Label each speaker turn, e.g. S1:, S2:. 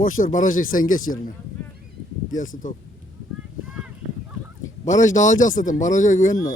S1: boş ver barajı sen geç yerine. Gelsin top. Baraj dağılacak zaten. Baraja güvenme.